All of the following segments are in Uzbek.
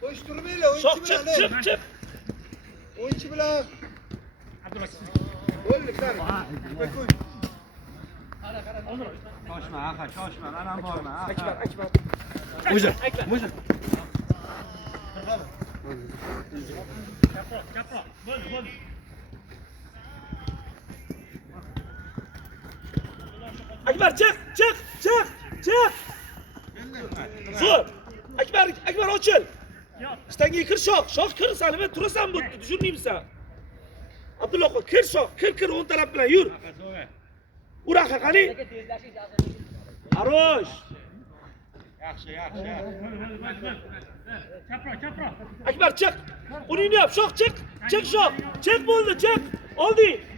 Koşturmayla oyuncu Çık çık. Oyuncu bilen. Koşma Aka, koşma. Anam borma. Akbar. Mujur. Akbar çık. Zo'r. Akbar ochil. Stanga kir shoh kir sen nima turasan bu tushunmaysan. Abdulla aka kir shoh, kir o'ng taraf bilan yur. Uraqa qani? Arosh. Yaxshi. Akbar çık. Uningni yap, shoh chiq. Shoh. Chiq bo'ldi, chiq.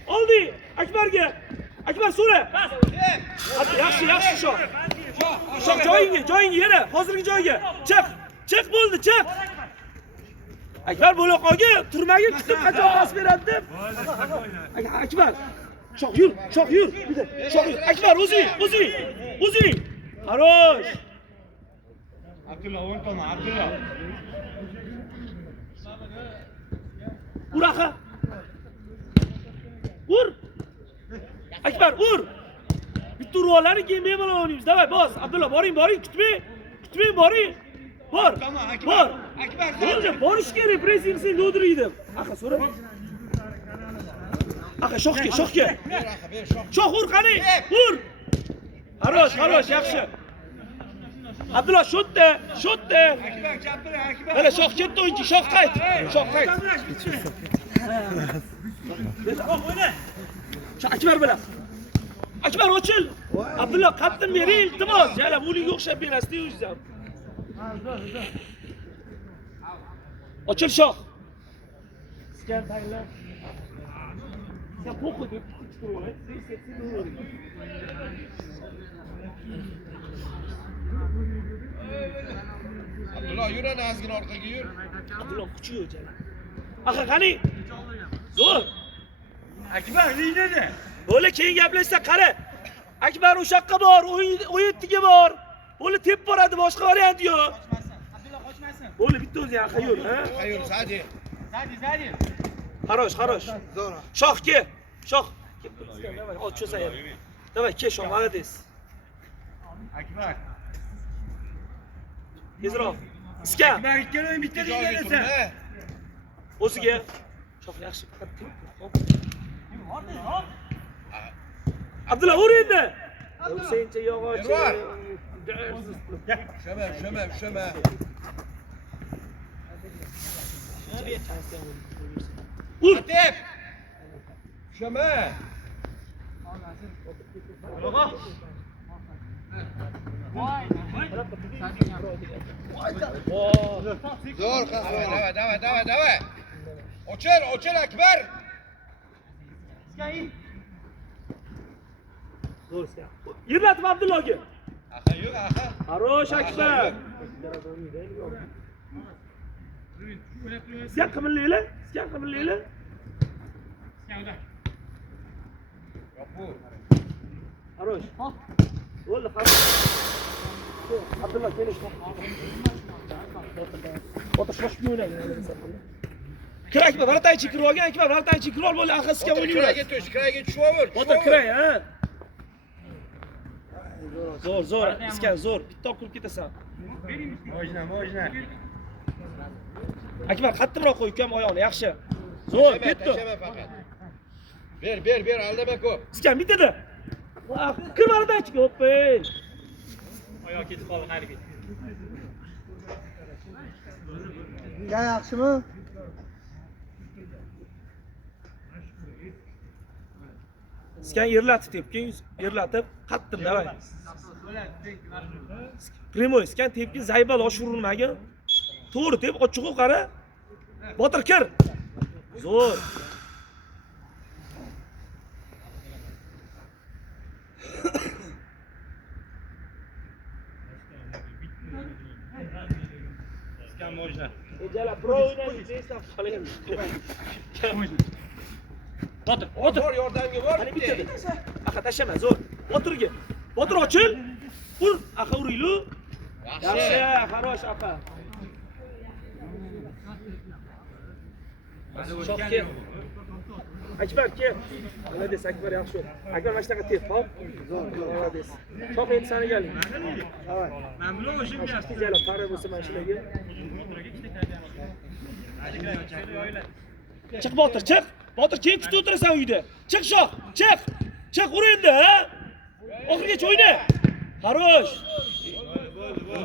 Oldi. Akbarga. Akbar so'ra. Hadi yaxshi shoh. Shoh joyingga yana, hozirgi joyiga. Chiq bo'ldi, chiq. Akbar bo'loqoga turmagin, kutib qachon pas beradi deb. Akbar. Shoh yur. Shoh yur. Akbar o'zing. Harosh. Abdulla o'ng tomon, Abdulla. Uraqa. Ur. Akbar ur. Bitta urvolarni keyin men bilan o'ynaymiz. Davay, bos. Abdulla boring, kutmang boring. Bor. Akbar. Bo'ldi, borish kerak, pressing sen lo'diriydi. Aqa so'ra. Aqa shohga. Shoh ur qani? Ur. Harosh, yaxshi. Abdulla shotda. Akbar chapira, Akbar. Mana shoh ketdi o'yinchi, shoh qayt. Akbar bilan. Akbar ochil. Abdulla qattin bering, iltimos. Yana buliga o'xshab berasiz o'zingiz ham. Ochil shoh. Skan tayinlar. Sen po'qi deb chiqirib Abdullah yur ana azgina orqaga yur. Abdulla kuchi yo'q jala. Aqa qani? Zo'r. Akbar liniyada. Bo'la keyin gaplashsa qara. Akbar o'sha yoqqa bor, o'yintiga bor. Bo'la tep boradi, boshqa variant yo'q. Abdulla qochmasin. Bo'la bitta o'zi yoqqa yur, ha? Hayır Sadi. Zadi. Harosh. Zo'r. Shoh ke. Shoh. Davay, ot cho'sayap. Davay, ke shoh, молодец. Akbar. Tezroq. Iska. Akbar ikkalovi bitta deganasan. O'ziga. Shoh yaxshi. Abdulla ur endi. Sencha yog'och. Ervar. Şöme. Ur. Atep. Şöme. Zor. Давай. Очер Akbar. Zo'r iska. Yirlatib Abdullaga. Aha yo'q, aha. Harosh Akbar. Iska qimirlaylar. Yo'q bu. Harosh. Bo'ldi, harosh. Abdulla kelish. Ota shoshib o'ynaydi. Kir Akbar, varataychi kirib olgan. Akbar varataychi kirib ol, bo'ldi, axasiga o'ynayveradi. Kiraga tushib ol. Ota kiray, ha? Zo'r. Iska zo'r. Bitta olib ketasan. Mojna. Akbar qattimroq qo'y, ukam oyoqni, yaxshi. Zo'r, ketdi. Tashlama faqat. Ber, aldama ko'p. Iska bitadi. Kir varataychi, hoppay. Oyoq ketib qoldi, xayr ketdi. Yaxshimi? Iskan yerlatib tepkin, yerlatib, qattim, davay. Primoy, iskan tepkin, zaybal osh urilmagin. To'g'ri tep, ochiqqa qara. Botir kir. Zo'r. Можно. Ejala pro o'ynaymiz, eslab qolaymiz. Botir, o'tir. Bor yordamga bor. Qani bitta. Aqa tashlama, zo'r. Botirga. Botir ochil. Ur, aqa uraylu. Yaxshi, xarosh aqa. Shoh kel. Akbar kel. Молодец, Akbar yaxshi. Akbar mana shunaqa tep, hop. Молодец. Shoh endi sani keling. Davay. Ben bunu hoşum ya. Ejala qara bo'lsa mana shularga. Chiq Botir, chiq. Botir keyin kutib o'tirasan uyda. Chiq Shoh, chiq. Chiq ur endi, ha? Oxirigacha o'yna. Xarosh.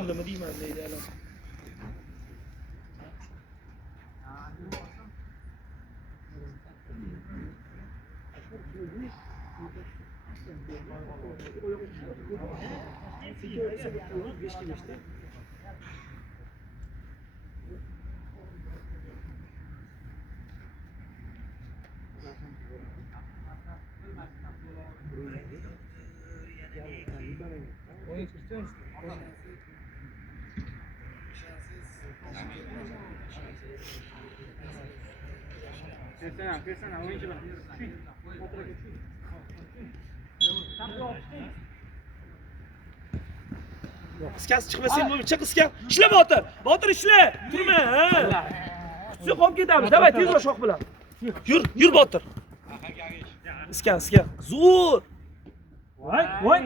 Nima deyman deydi ana. Kırsana, oyuncu bak. Iskasi chiqmasang bo'lmaydi. Chiq iska. Ishla Botir. Botir ishla. Turma, ha. Kutsa qolib ketamiz. Davay tezroq shoh bilan. Yur Botir. Iska. Zo'r. Voy.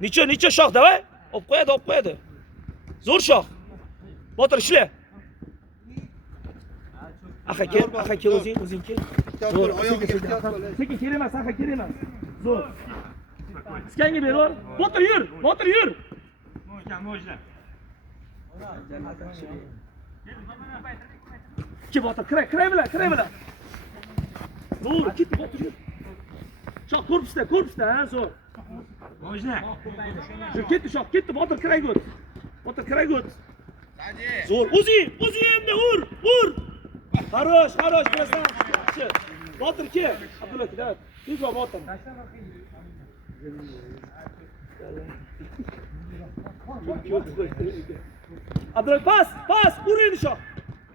Necha shoh, davay. Olib qo'yadi. Zo'r shoh. Botir ishla. Aqa kel o'zing kel. Zo'r, sekin kerak emas, aqa kerak emas. Zo'r. Iskanga ber. Botir yur. Можно. Kim Botir, kiray bilan. Zo'r, ketdi Botir yur. Shoh korpusda, ha, zo'r. Можно. Ketdi Botir kiraygut. Zo'r, o'zi endi ur. Xarosh, bilasan. Yaxshi. Botir kel. Abdulla aka, tezroq Botir. Abdulla pas, ur endi shoh.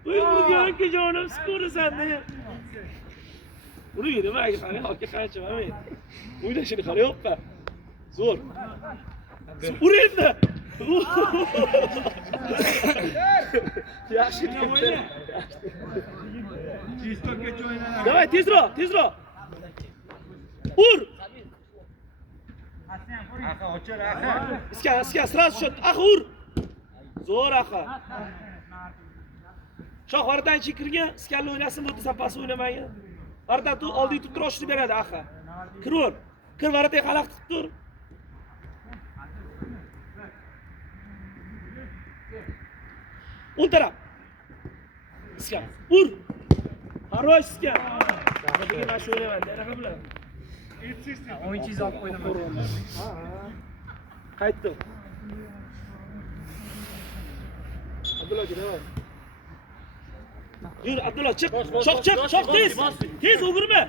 Uyga jonim, sko'rasan de. Uraydi, mayga qara, ho'kka qancha men. O'ylashini qarayappa. Zo'r. Ur endi. Yaxshi ketdi. Чистокка o'ynanar. Davay tezroq. Ur. Aqa ochar, aqa. Iska, sразу shot. Aqa ur. Zo'r aqa. Shoh oradan kirgan, iskalla o'ynasin, bo'ldi sapasi o'ynamagan. Oradan tu oldiga turib turishni beradi aqa. Kiraver. Kir varataga qalaq tutib tur. Un taraf. Iska. Ur. Xarosh iska. Bugun mana shu o'ynaman, anaqa bilan. O'yinchiz olib qo'ydim. Qaytdim. Abdulla davay. Yur Abdulla chiq. Shoh tez. Tez o'girma.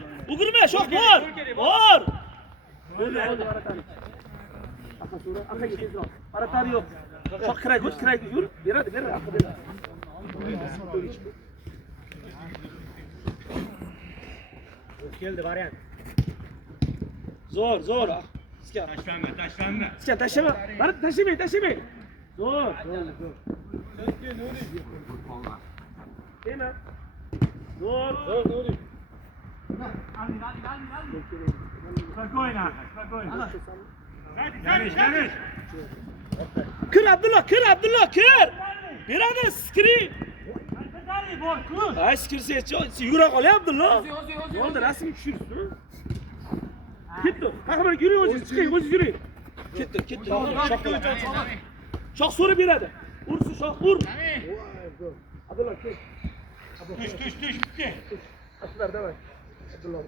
Shoh bor. Aqaga tezroq. Aratari yo'q. Shoh kiraydi. Yur. Beradi. Aqa beradi. Keldi variant. Zo'r. Iska. Tashlanma. Iska tashlama. Mana tashlamay. Zo'r. Deyman. Zo'r. Spokojno. Gel. Kir Abdulla, kir. Beradi, skri. Ay, skirsa, yura qol Abdulla. Bo'ldi, rasm tushirsin. Ketdi. Qahramon yuring o'zingiz yuring. Ketdi. Shoh so'rab beradi. Ursin shoh, ur. Abdulla kel. Tush bitti. Aslar davay. Abdulla.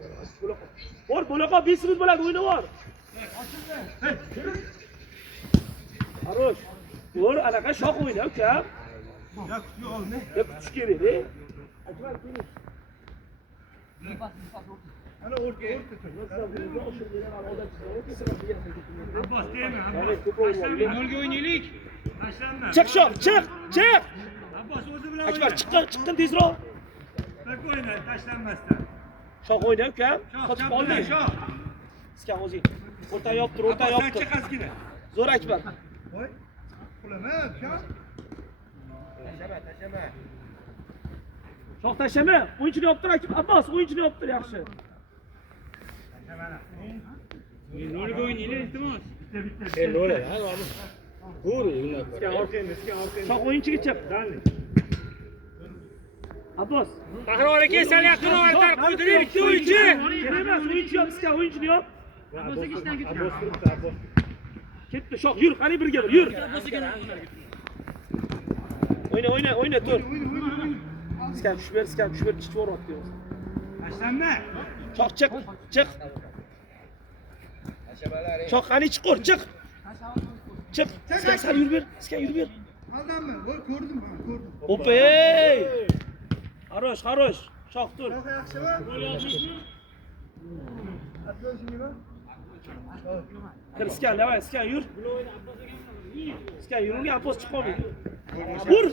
Bo'laqa 5 minut bo'ladi, o'yna bor. Xarosh. Ur, anaqa shoh o'yna, ukam. Ya kutish kerak-da. Akbar keling. Ana o'rta. Abbos deymi? Yo'lga o'ynaylik. Tashlanma. Chiq shoh, chiq. Abbos o'zi bilan Akbar chiqqin tezroq. Bak o'yna, tashlanmasdan. Shoh o'yna ukam. Shoh, Qochib chapdan, oldi. shoh. Iskan o'zing. O'rtaga yoptir, o'rtaga Abbos, sen yoptir. chiq ozgina. Zo'r Akbar. Voy. Qulama, ukam. Tashlama. Shoh tashlama. O'yinchini yoptir Abbos, o'yinchini yoptir yaxshi. Nuriga o'ynaylik, iltimos. Bitta. Lo'la, ha, mana. Go'ri, Iskan orqangda. Shoh o'yinchiga chiq. Abbos. Qahramon aka, sal yaqin ortar qo'ydiring, bitta o'yinchi. Kerak emas, o'yinchi yop, iskan o'yinchini yop. Ketdi Shoh, yur, qani birga bir, yur. O'yna, tur. Iskan tushib ber, kichik o'ryapti. Tashlanma. Shoh chiq. Tashlamalar. Shoh qani chiqur, chiq. Iskan sal yur ber, Aldanma. Voy, ko'rdim men, ko'rdim. Opey! Xarosh. Shoh tur. Shoh yaxshimi? Gol yozishmi? Atlasingmi? Kir iskan, davay, iskan yur. Iskan yurunga Abbos chiqolmaydi. Vur!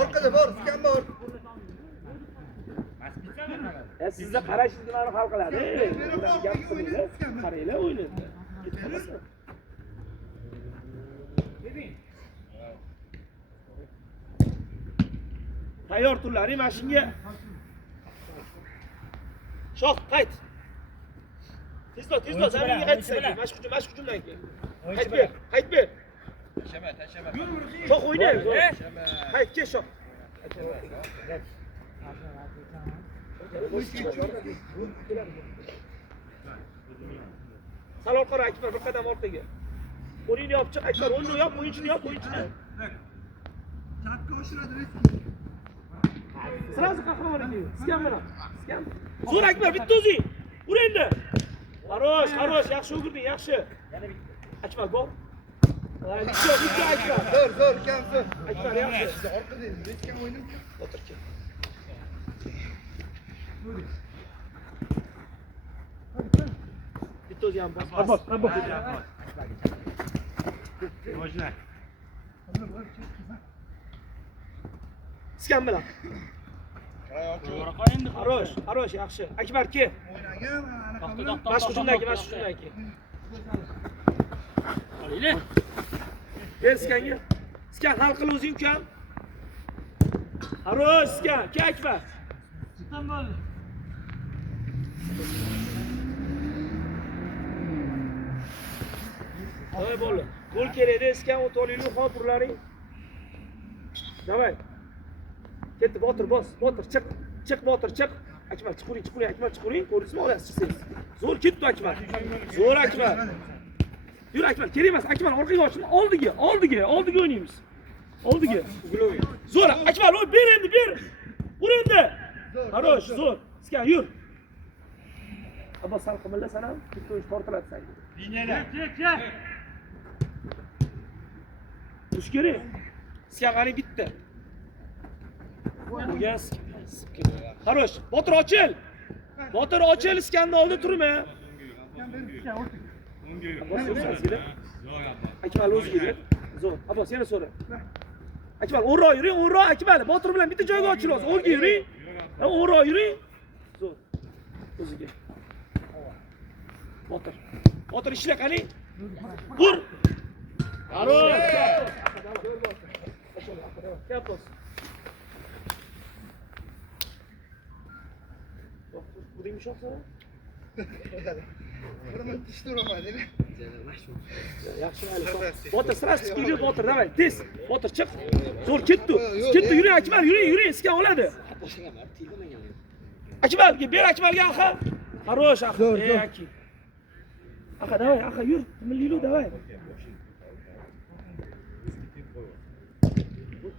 Orqada bor, ukam bor. Sizda qarashingizni mana hal qiladi. Gap qilinglar. Qaranglar o'yinni. Tayyor turlaring mana shunga. Shoh, qayt. Tezda, zaminga qaytsan. Mashq-hujumdan keyin. Qayt ber. Tashlama. Shoh o'yna. Qayt, ke Shoh. Salom qara Akbar, bir qadam orqaga. O'yinni yop, chiq Akbar, o'yinni yop, o'yinchini. Chapga oshiradi, Sразу qahramon aka. Iskan bilan. Zo'r Akbar, bitta o'zing. Ur endi. Xarosh, yaxshi o'girding, yaxshi. Akbar bor. Bitta Akbar. Zo'r, ukam, zo'r. Akbar yaxshi. Orqada endi, ukam o'ynab. O'tir kel. Bitta o'zi ham bos. Abbos. Rojlar. Iskan bilan. Xarosh, yaxshi. Akbar ke. O'ynagan, ana Mashq-hujumdan keyin. Olaylik. Ber iskanga. Iskan hal qil o'zing ukam. Xarosh, iskan, ke Akbar. Davay bola. Gol kerak, iskan o'tolinglar, xotirlaring. Davay. Ketdi, Botir, chiq, Botir, chiq. Akbar, chiquring, Akbar, chiquring. Ko'rsizmi, olasiz siz. Zo'r ketdi Akbar. Yur Akbar, kerak emas. Akbar orqaga oching. Oldiga o'ynaymiz. Oldiga. Zo'r, Akbar, ber endi, ber. Ur endi. Xarosh, zo'r. Iskan yur. Abbos sal qimilla sana, bitta o'yin tortiladi senga. Liniyalar. Tush kerak. Iskan qani bitta. Yes. Xarosh, Botir ochil, iskanni oldi turma. Akbar o'ziga. Zo'r. Abbos yana so'ra. Akbar o'nroq yuring, Akbar. Botir bilan bitta joyga ochilasiz. O'rga yuring. O'nroq yuring. Zo'r. O'ziga. Botir ishla qani. Vur. Xarosh. Kapos. Buding shoqsa? Biraman tishni uraman, dedi. Yaxshi hali. Botir sras chiqdi, Botir, davay, tez. Botir chiq. Zo'r ketdi. Yuring Akbar, yuring, iskan oladi. Akbarga ber, Akbarga axa. Xarosh axa. Aki. Axa, davay, axa yur. Milliylu davay.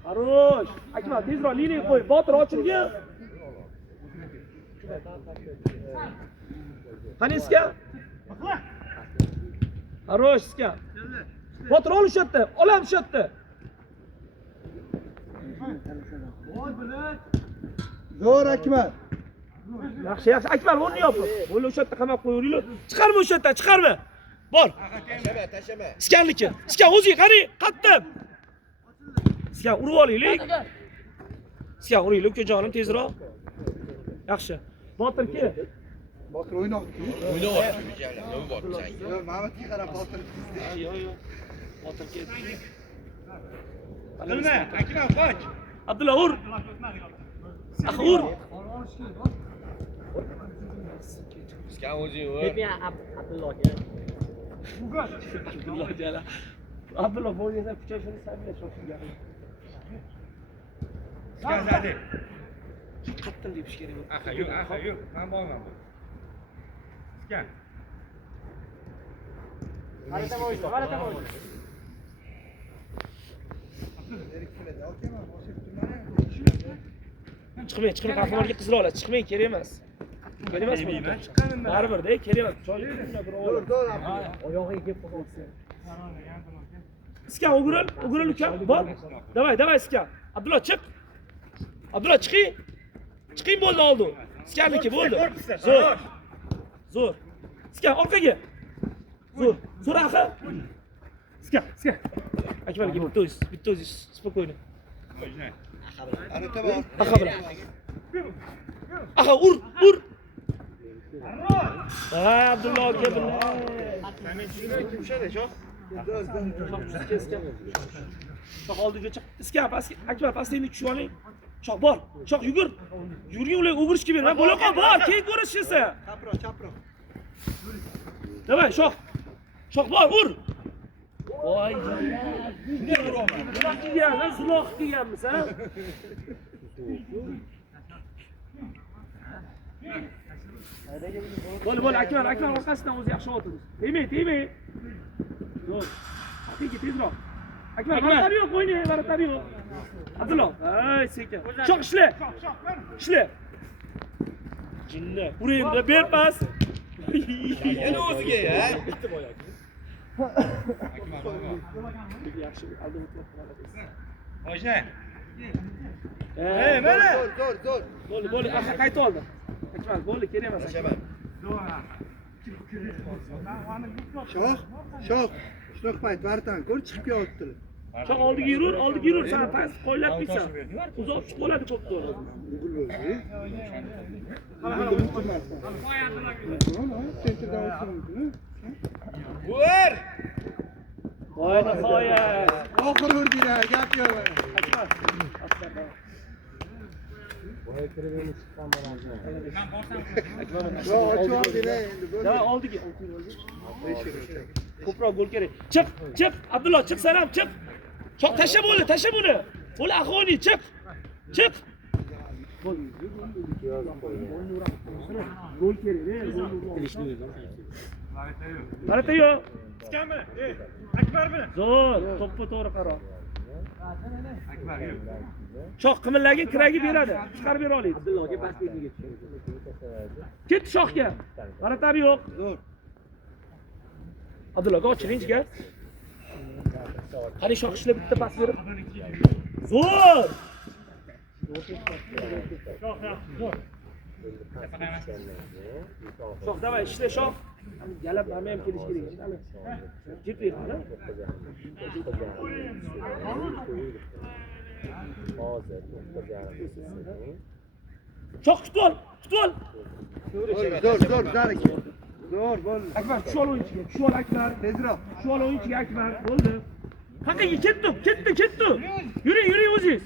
Xarosh. Akbar tezroq liniyaga qo'y. Botir ochilgan. Qani iskan? Xarosh iskan. Botir ol o'sha yerda, olam o'sha yerda. Zo'r Akbar. Yaxshi, Akbar o'rni yopib. Bo'la o'sha yerda qamab qo'yinglar. Chiqarma o'sha yerdan, chiqarma. Bor. Tashlama. Iskanniki. Iskan o'zing qani, qattiq. Sizga urib olaylik. Sizga uraylik, ukajonim tezroq. Yaxshi. Botir kel. Botir o'ynoq. O'ynayapti mijanglar. Nima bor senga? Yo, Mamatga qarab Botir sizdi. Yo'q. Botir kel. Qilma, Akram qoch. Abdulla ur. Ur. Sen o'zing ur. Abdulla jala. Abdulla bo'yningizda kuchashini sabila shoshilgan. Skazadi. Qattiq depish kerak. Axa, yo'q. Men borman. Skan. Erik keladi. Okaman, boshqa turmani. Chiqmang, qahramonga qizil oladi. Chiqmang, kerak emas. Kerak emas buni. Baribir-da, kerak emas. Choy yuribmi bir Dur, olib. dur. Oyog'iga kelib qolsin. Iskan o'giril ukam. Bor. Davay, Iskan. Abdulla chiq. Abdulla chiqing. Chiqing bo'ldi oldi. Iskanniki bo'ldi. Zo'r. Iskan orqaga. Zo'r axir. Iskan. Akbarga bitta o'zingiz spokойно. Arata bor. Axa bilan. Axa ur. Abdulla aka bilan. Shoh oldiga chiq. Iskan pastga, Akbar pastga tushib oling. Shoh bor. Shoh yugur. Yurgin ular o'girishga berma. Bo'la qol bor. Keyin ko'rishsa. Chapro. Davay, shoh. Shoh bor, ur. Voy. Zuloq deganmiz, ha? Bo'l, Akbar orqasidan o'zi yaxshi o'tirdi. Tegmay. Zo'r. Tegi tezroq. Akbar, baratar yo'q, o'yna, baratar yo'q. Abdulla, ay, sekin. Shoh ishla. Jinni. Urayimda ber pas. Yana o'ziga ya. Yaxshi, aldi o'tlab qoladi. Ojna. Mana. Zo'r. Bo'l, axa qayta oldi. Akbar, bo'ldi, kerak emas. Tashaman. Shoh. Shunaqa payt bartan ko'r chiqib kelyapti. Shoh oldiga yurur, sen past qo'ylab qo'ysan. Uzoq chiqib bo'ladi ko'p to'g'ri. Ur! Voy nihoyat. Oxir urdinglar, gap yo'q. Yo, ochib oldinglar endi. Da oldiga. Ko'proq gol kerak. Chiq, Abdulla chiq sanam, chiq. Shoh tasha buni. Bo'la axoni, chiq. Gol kerak, Barata yo'q. Skanmi? Akbarmi? Zo'r, to'ppa to'g'ri qaro. Akbar yo'q. Shoh qimillagin kiragi beradi. Chiqarib bera oladi. Abdullaga pastligiga Ket shohga. Baratar yo'q. Zo'r. Abdullaga ochirinchga. Qani shoh ishlab bitta pas berib. Zo'r. Shoh, davay, ishla shoh. Galab ham kelish kerak. Jip berdi. Shoh tutib ol. Zo'r, zarik. Zo'r, bo'ldi. Akbar, tushib ol o'yinchiga. Tushib ol Akbar. Tezroq. Tushib ol o'yinchiga Akbar. Bo'ldi. Qaqaga ketdi. Yuring o'zingiz.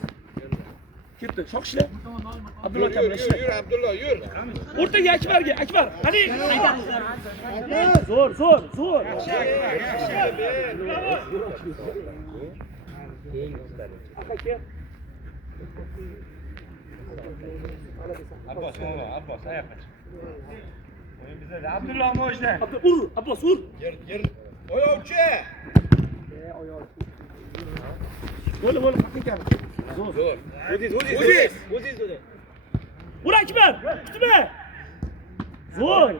Ketdi. Shoh ishla. Abdulla aka bilan ishla. Yur Abdulla, yur. O'rtaga Akbar. Qani? Zo'r. Aka. Abbos, oyoqqa chiq. O'yin bizda. Abdulla Mojna. Abbos ur. Yer. Oyovchi. Bo'l, haqiqat. Zo'r. O'ziz. Ur Akbar, tutma. Zo'r.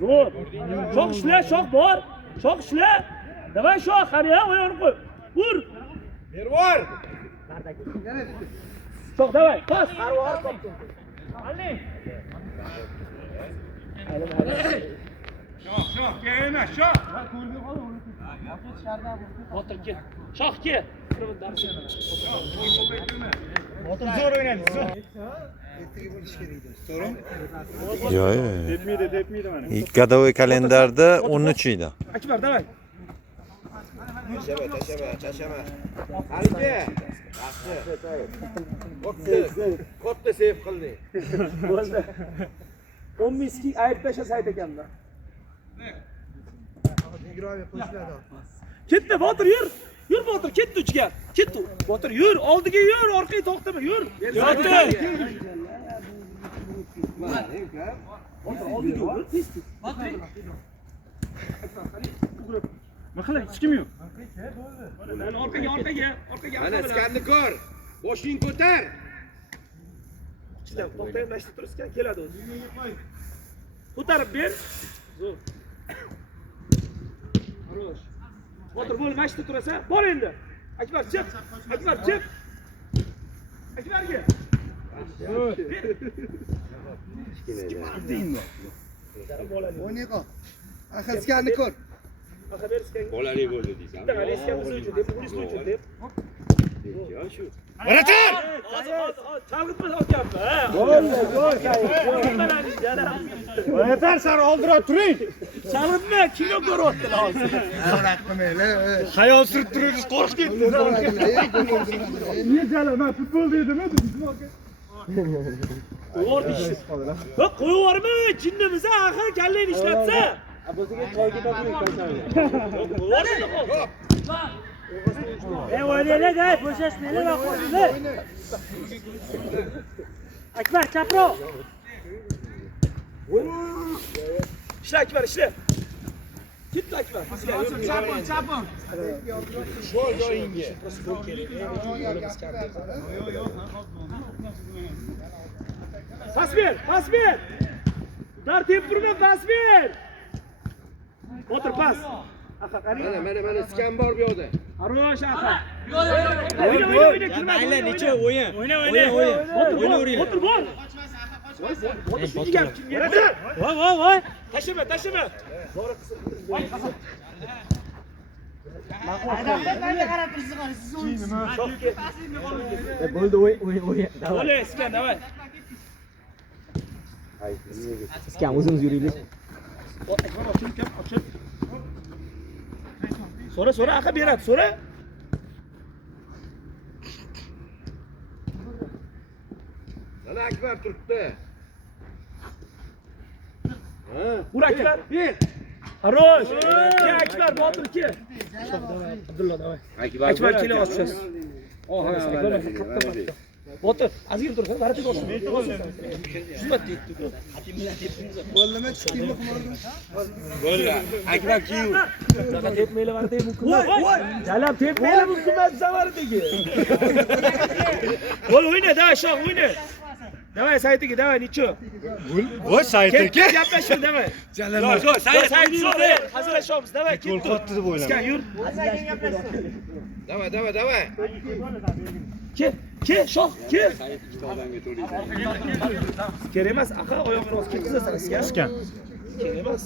Zo'r. Shoh ishla, shoh bor. Shoh ishla. Davay shoh, qani ha, oyog'ini qo'y. Ur. Bervor. Shoh, davay, pas. Shoh, kelma, shoh. Botir ke. Shoh ke. Zo'r o'ynadi, zo'r. Yo'q, Tepmaydi mana. Godovoy kalendarda 13 edi. Akbar, давай. Tashama. Haligi. Yaxshi. Katta seyf qilding. Bo'ldi. 10 miski ayib tashlasaydi ekanda. Ketdi Botir, yur. Yur Botir, ketdi uchiga. Ketdi. Botir, yur, oldiga yur, orqaga to'xtama, yur. Botir. Oldiga yur, tez. Mahalla hech kim yo'q. Orqaga. Mana iskanni ko'r. Boshing ko'tar. To'xtang, mashina turishgan keladi o'zi. Ko'tarib ber. Zo'r. Xo'sh. Botir, bo'l, mashina turasa, bor endi. Akbar, chiq. Akbarga. O'ynaqa. Axir ko'r. Baqa beriskan. Bolali bo'ldi deysan. Davay, eskamiz uchun deb, polislar uchun deb. Shu. Baratar! Chalg'itma o'tyapti, ha. Baratar, sar oldirib turing. Chalg'itma, kino ko'ryaptilar hozir. Xayol surib turingiz qo'rqib ketdi. Niye jalama futbol deydimi? To'g'ri ish. Yo'q, qo'yib yuborma, jinnimiz axir kallangni ishlatsa. O'ynaylik, bo'shashmaylik va qo'yinglar. Akbar, chapro. Ishla Akbar, ishla. Ketdi Akbar. Chapon. Gol joyingga. Pas ber. Dar tepurma, pas ber. Botir, pas. Aqa, qani. Mana iskan bor bu yerda. Arosh aqa. O'yna, kirma. Mayli, necha o'yin. O'yna. Botir, bor. Botir, shunga gap kimga? Voy. Tashlama. Bo'ldi, o'yin. Bo'le, iskan, davay. Iskan o'zimiz yuraylik. Akbar, ochib. So'ra, aqa beradi, so'ra. Mana Akbar turibdi. Ur Akbar, ber. Xo'sh. Ke Akbar, Botir ke. Abdulla, davay. Akbar kela ochasiz. Botir, azgir tursa, baraka bo'lsin. Xizmat deydi-ku. Bo'ldimi? Chiqdingmi xumorga? Bo'ldi. Akbar kiyu. Bunaqa tepmaylar vardi mumkin. Voy. Jalab tepmaylar mumkin emas zavardagi. Bo'l, o'yna, davay, shoh, o'yna. Davay, saytiga, davay, necho? Voy, saytga. Gaplashib, davay. Yo'q, Sayt shoh, hazillashamiz, davay, ket. Qo'l qotdi deb o'yladim. Iskan, yur. Davay. Ke, shoh, ke. Kerak emas, aqa oyog'ini o'zi ketkizasan, iskan. Kerak emas.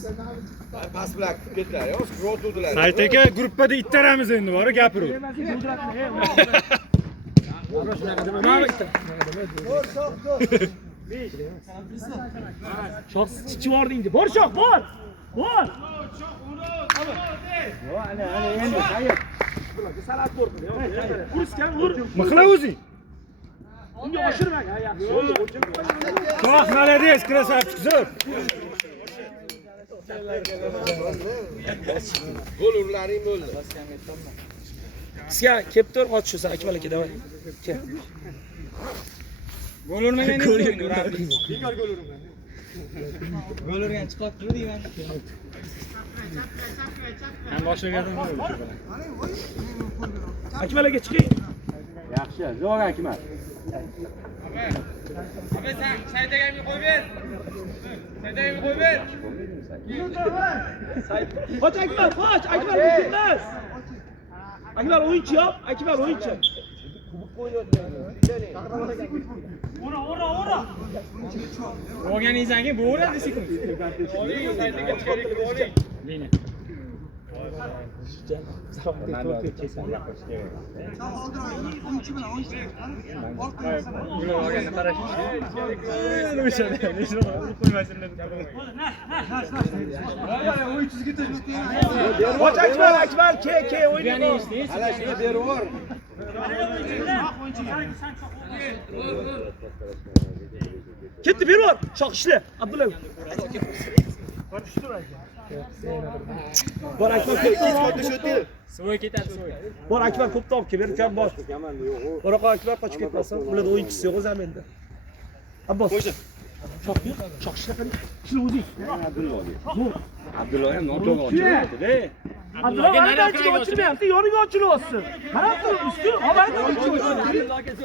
Pas bilan ketdilar, yo'q, scroll turdilar. Sayt aka, gruppada ittaramiz endi, bor gapirib. Shoh, chichivordingdi. Bor, shoh, bor. Salat ko'rdim. Kurskan, ur. Mixla o'zing. Unga oshirmang, ha, yaxshi. Shoh, молодец, красавчик, zo'r. Gol urlaring bo'ldi. Sizga kelib tur, ochishsan, Akmal aka, davay. Kel. Gol urmagan edi. Bekor gol urmagan. Gol urgan chiqib turdi deyman. Ham boshlagandim. Akmal aka chiqing. Yaxshi, zo'r Akmal. Qoch Akmal, qoch. Akmal o'yinchi emas. Akmal o'yinchi yo'q. Akmal o'yinchi. Ora. Organizangi bo'radi sekund. Och Akbar, ke o'ynaydi. Alashni berib yubor. Ketdi, berib yubor. Shoh ishla. Abdulla. Bor Akbar, Svoy ketadi, svoy. bor Akbar ko'p top ke, berib kam bor. Bor Akbar qochib ketmasin. Ularda o'yinchisi yo'q zaminda. Abbos. Shoh yo'q. Shoh ishla qani. Ishla o'zing. Abdulla ham noto'g'ri ochildi-da. Abdulla qanday ochilmayapti? Yoniga ochilyapsiz. Qarab turib, usti. Havayda ochilyapsiz.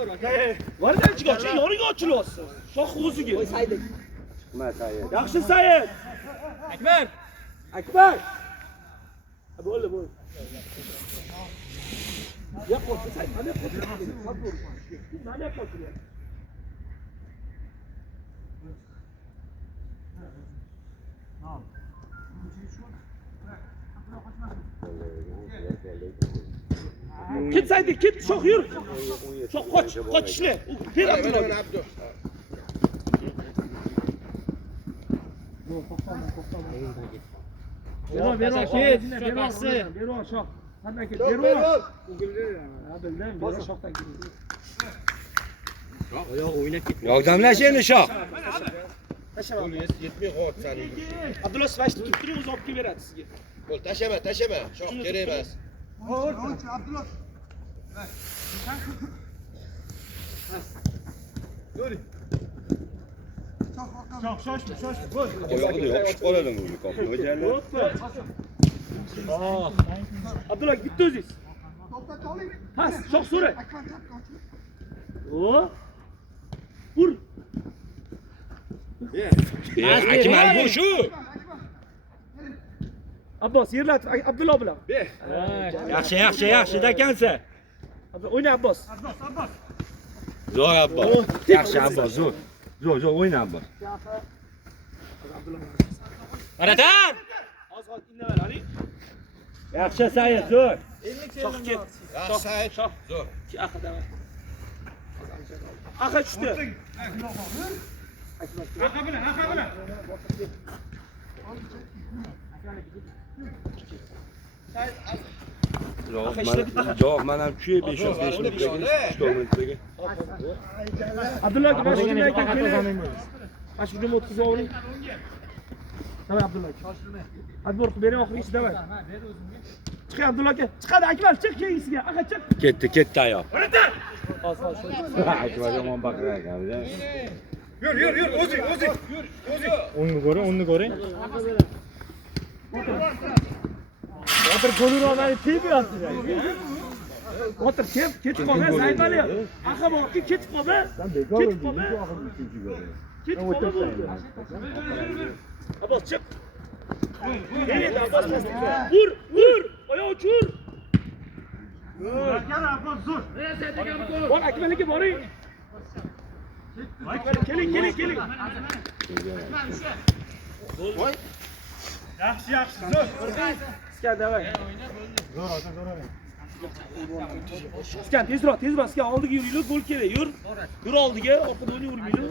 Vardan chiqochi, yoniga ochilyapsiz. Shoh o'ziga. Yaxshi Said. Akbar. Bo'ldi. Yo'q, bo'lsa Said, qanday qo'ydi? Qanday qo'ydi? Ket Said, ket, shoh yur. Shoh qoch ishla. Ber Abdulla. Abdu. Beror shoh. Qanday ket? Beror. Bildim, beror shohdan keldi. Yordamlash endi shoh. Tashlama. Yetmay qoldi sening. Abdulla svashni tutib turing, o'zi olib kelib beradi sizga. Bo'l, tashama. Shoh kerak emas. Abdullah. Oyog'ida yopishib qoladi bu kopni. Abdulla bitta o'zingiz. Pas, shoh so'ra. O. Ur. Akmal bu shu. Abbos yerlatib Abdulla bilan. Yaxshi dakansa. O'yna Abbos. Zo'r Abbos. Yaxshi Abbos, zo'r. Zo'r o'yna Abbos. Qaratan! Ozg'ot indaver, Ali. Yaxshi Said, zo'r. Shoh ket. Yaxshi Said. Zo'r. Aqa davar. Aqa tushdi. Aqa bilan. Javob men ham tushib 5 minutga. Abdulla aka mashinaga keling. Mashinaga o'tkazib oling. Davay Abdulla aka. Adbor qilib bering oxirgisi davay. Chiq Abdulla aka. Chiqadi Akmal, chiq keyinsiga. Aka chiq. Ketdi ayoq. Akbar yomon baqira ekan. Yur, o'zing. Onni ko'ring. Otir ko'luromani tepyapti. Otir ketib qolgan Saidali. Aqa borki ketib qoldi. Ketib qoldi. Abbos chiq. Endi Abbos pastga. Ur. Oyoq uchur. Yana Abbos zo'r. Bor Akmalga boring. Keling. Voy. Yaxshi, zo'r. Iska davay. Iskan tezroq, iskan oldiga yuringlar, gol kerak. Yur oldiga, orqada o'ynay urmanglar.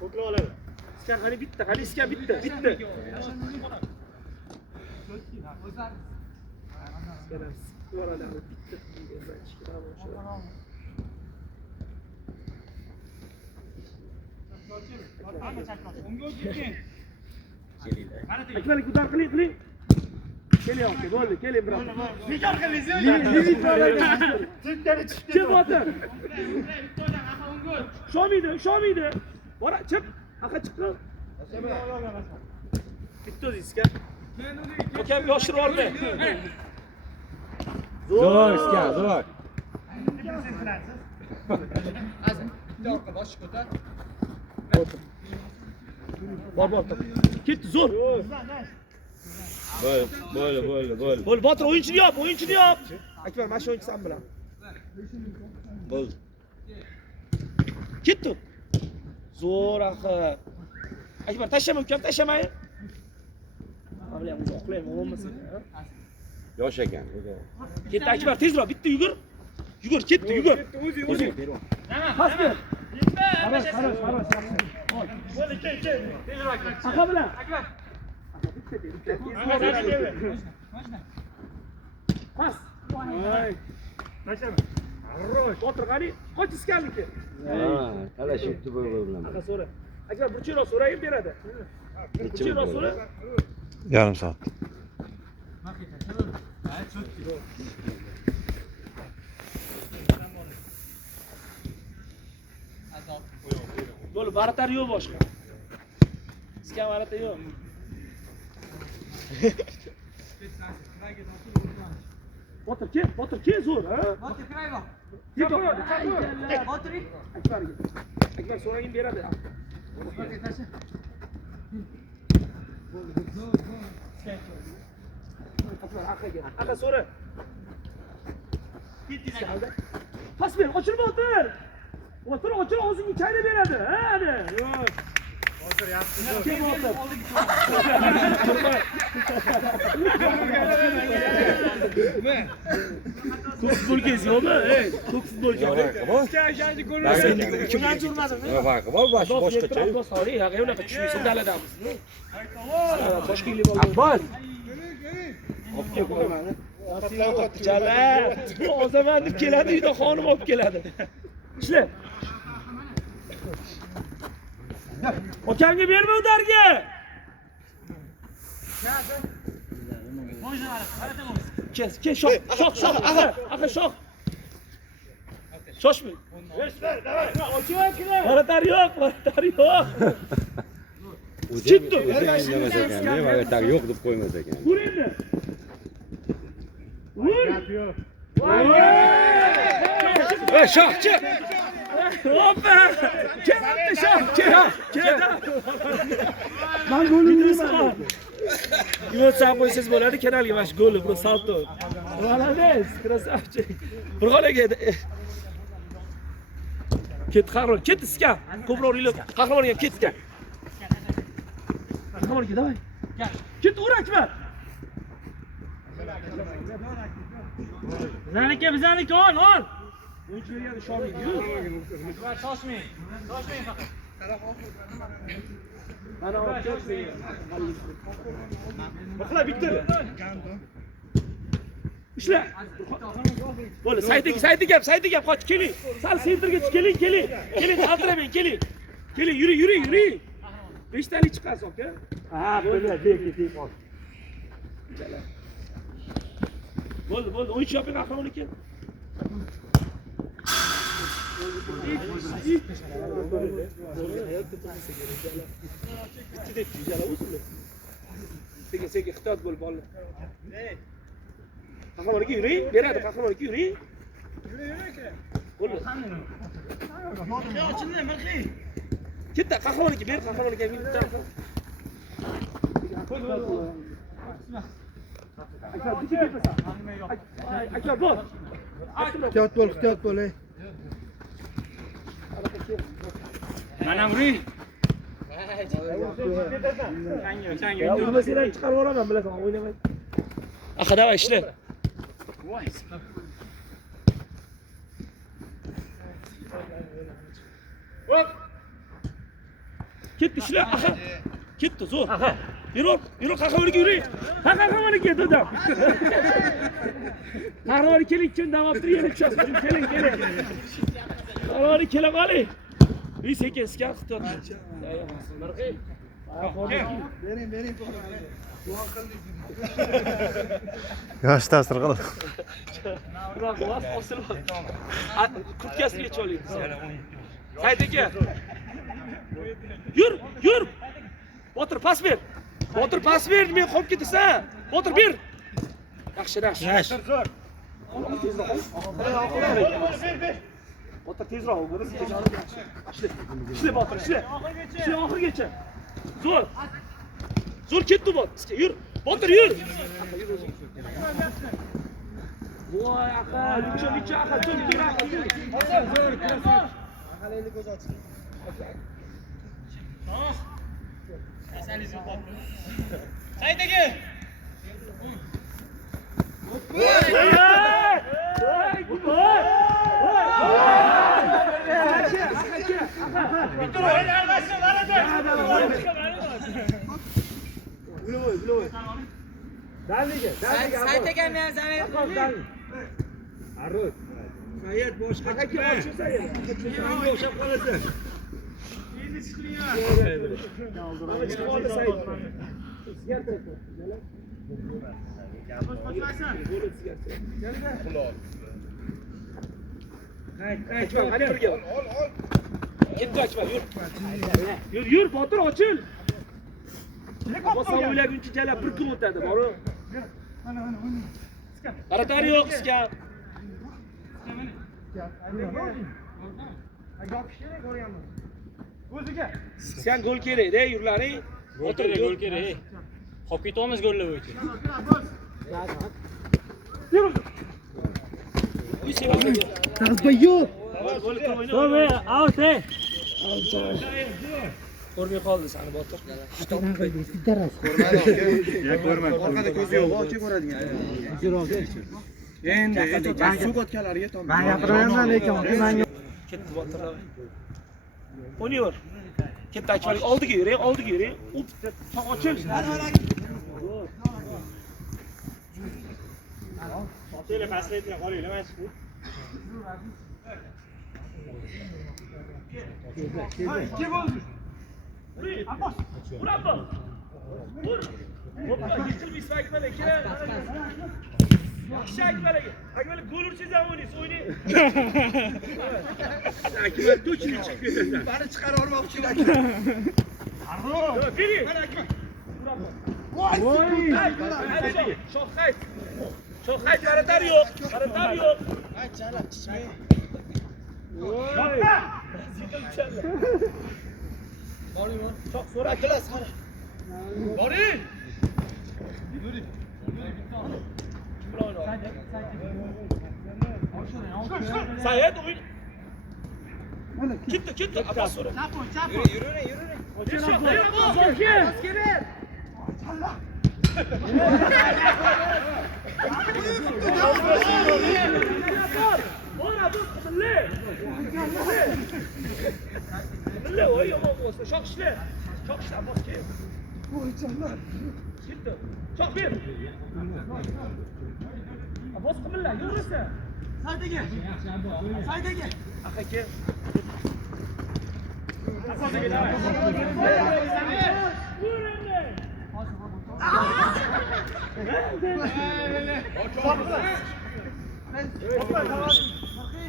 Ko'kla oladi. Iskan qani bitta, iskan bitta. Akmal ko'tar qiling. Keling, bo'ldi, keling biroq. Bekor qilasiz-ku. Chiq botir. Sho'miydi. Bora, chiq. Aqa chiq. Bitta o'zingizga. Okam yoshirib yubordi. Zo'r iskan, zo'r. Bor. Ketdi zo'r. Bo'ldi. Bo'l, Botir o'yinchini yop. Akbar, mana shu o'yinchi sen bilan. Bo'ldi. Ketdi. Zo'r axir. Akbar, tashlama, ukam, tashlamay. Mana ham oqlayman, bo'lmasin. Yosh ekan. Ketdi Akbar, tezroq, bitta yugur. Ketdi. O'zi. Pas ber. Xalos. Bo'ldi, kel. Tezroq. Aqa bilan. Akbar. Pas. Tashlama. Botir qani? Qoch iskanliki. Talashibdi bilan. Aqa so'ra. Akbar, bir chiroq so'rayib beradi. Bir chiroq so'ra. Yarim soat. Bo'ldi, baratar yo'q boshqa. Iskan baratar yo'q. Botir kel zo'r, ha? Botir kiraymi? Botir. Akbar so'ragin beradi. Akbar aqaga so'ra. Pas ber, ochilma o'tir. O'tir, og'zingga chaynab beradi, ha, ana. Botir yaxshi. Kim o'tir? Ko'k futbolkasi yo'qmi? Ko'k futbolchi. Nima farqi bor? Boshqacha. Yo'q, unaqa tushmaysan, daladamiz. Toshkentlik bo'ldi. Abbos. Olib kel qo'yaman. Chala. Ozaman deb keladi, uyda xonim olib keladi. Ishla. Okamga berma udarga. Kes, shoh. Aqa shoh. Shoshmang. Baratar yo'q. Ketdi. O'zinglamas ekan, men baratar yo'q deb qo'ymas ekan. Ur endi. Shohchi. Hoppa! Keldi shoh. Men golni Yo'lsa qo'ysangiz bo'ladi, kanalga mana shu golni bir salto. Молодец, красавчик. Bir qo'laga. Ket qahramon, ket iska. Ko'proq rilib, qahramon ham ketgan. Qahramon ket, davay. Ket ur Akbar. Bizaniki ol. O'yinchi berganda shoshmaydi. Shoshmang faqat. Mana olib kelsin. Baqla bitti. Ishla. Bo'ldi, sayti gap, qoch keling. Sal sentrga keling. Keling, qaltiramang, keling. Yuri. 5 talik chiqasiz, aka. Ha, bo'ldi, keting qol. Bo'ldi, o'yinchi yoping, qahramon kel. Bitti deb jala o'smi? Sekin ehtiyot bo'l bola. Qahramonga yuring, beradi qahramonga yuring. Bo'ldi. Ochildi, milqi. Ketdi, qahramonga ber, qahramonga bitta. Akbar, bor. Ehtiyot bo'l. Mana uri. O'ynamasanglar chiqarib yuboraman, bilasan, o'ynamay. Aqa, davay, ishla. Ketdi, ishla, aqa. Ketdi, zo'r. Aqa. Yur, qahramonga yuring. Qahramonga ket, dadam. Qahramonga keling, kim davom ettirib keling. Qahramonga kela qoling. Sekin iska ehtiyot. Bering. Yosh ta'sir qiladi. Biroq boz osilib. Kurtkasiga cho'ling. Said aka. Yur. Botir pas ber. Men qolib ketasan. Botir ber. Yaxshi. Botir tezroq, o'g'ri. Ishla Botir, ishla. Oxirigacha. Zo'r. Zo'r ketdi bu. Yur. Botir yur. Voy aka, licha aka, tur aka. Zo'r, krasavch. Aqalaylik ko'z ochsin. Saydaga. Saydaga men Samir. Arut. Sayet boshqa chiqma. Menga o'xshab qolasan. Endi Yur, Botir ochil. Bosan o'ylaguncha jala 1 kun o'tadi, boru. Qaratar yo'q, iska. Sen gol kerak-da, yurlaring. gol kerak. Qolib ketamiz gollar bo'yicha. Yur. Uy, sevaga. Tazba yo'q. To'g'ri, out. Ko'rmay qoldi seni Botir. Orqada ko'zi yo'q, ochib ko'radigan. Endi suqotkalariga yetaman. Men gapiraman lekin Ketdi Botir. O'ynayver. Ketdi Akbarga oldiga yuring, oldiga yuring. U ochil. Tele paslaytira qolinglar mana shu. Abbos. Ur Abbos. Ur. Hoppa, yechilmaysiz Akbarga. Yaxshi Akbarga. Akbarga gol ursangiz ham o'ynaysiz, o'ynang. Akbar to'chini chiqib ketasan. Bari chiqarib olmoqchi Akbar. Biri. Mana Akbar. Voy. Shohayt qaratar yo'q. Qaratar yo'q. Aytchala, chiqmay. Voy. Boring, bor. Shoh so'ra Akilas, qara. Boring. Sayed o'yin. Ketdi, Abbos so'ra. Yuraver. Bora, do'st, qilib. Qilib, o'y, yomon bo'lsa, shoh ishla. Shoh ishla, Abbos kel. Ketdi. Shoh ber. Abbos qimilla, yursa. Saydaga. Aka kel.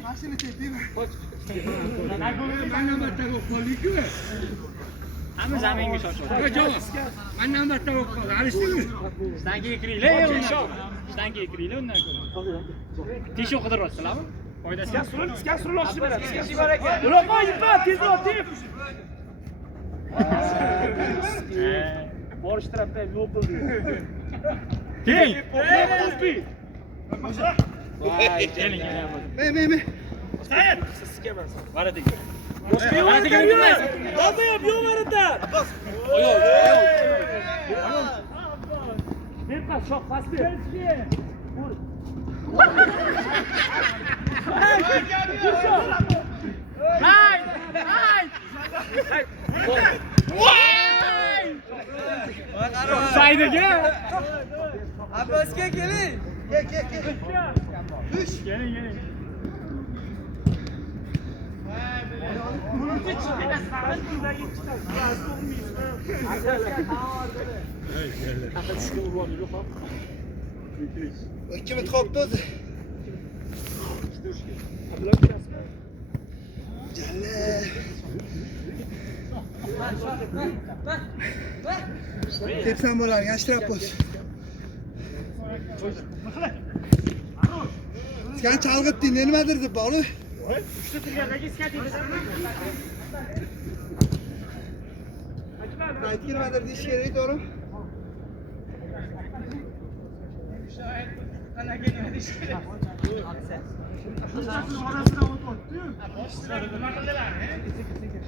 Mashina ketdimi? Mendan battar bo'lib qoldik-ku. Hamma zaminga shoshadi. Javob. Mendan battar bo'lib qoldi. Alishdingmi? Ishdan keyin kiringlar, ishdan keyin kiringlar undan ko'ra. Teshib qidiryapsizlarmi? Foydasi yo'q. Iska suril ochib beradi. Uloqqa yipa, tezroq tep. Borish tarafdan yo'q qildi. Keling. Voy, Keling. Men. Sayed, sizga emas. Varatiga. Boshqa yo'q emas. Olmayap, yo'q varatan. Oyoq. Men pas, shoh pas ber. Saydaga. Abbosga keling. Kel. Keling. Ikki minut qolibdi o'zi. Tepsam bo'ladi, yashirib qo'y. Sen chalg'itding, nimadir deb bog'li. Uchta turgandagi iska tepsa. Akbar. Kayıt girmedir diş gereği doğru.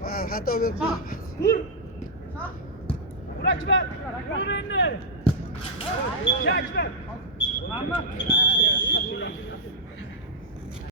Ha, hatta bir Vur. Vur Akber. Vur önüne. Ya Akber. Ama.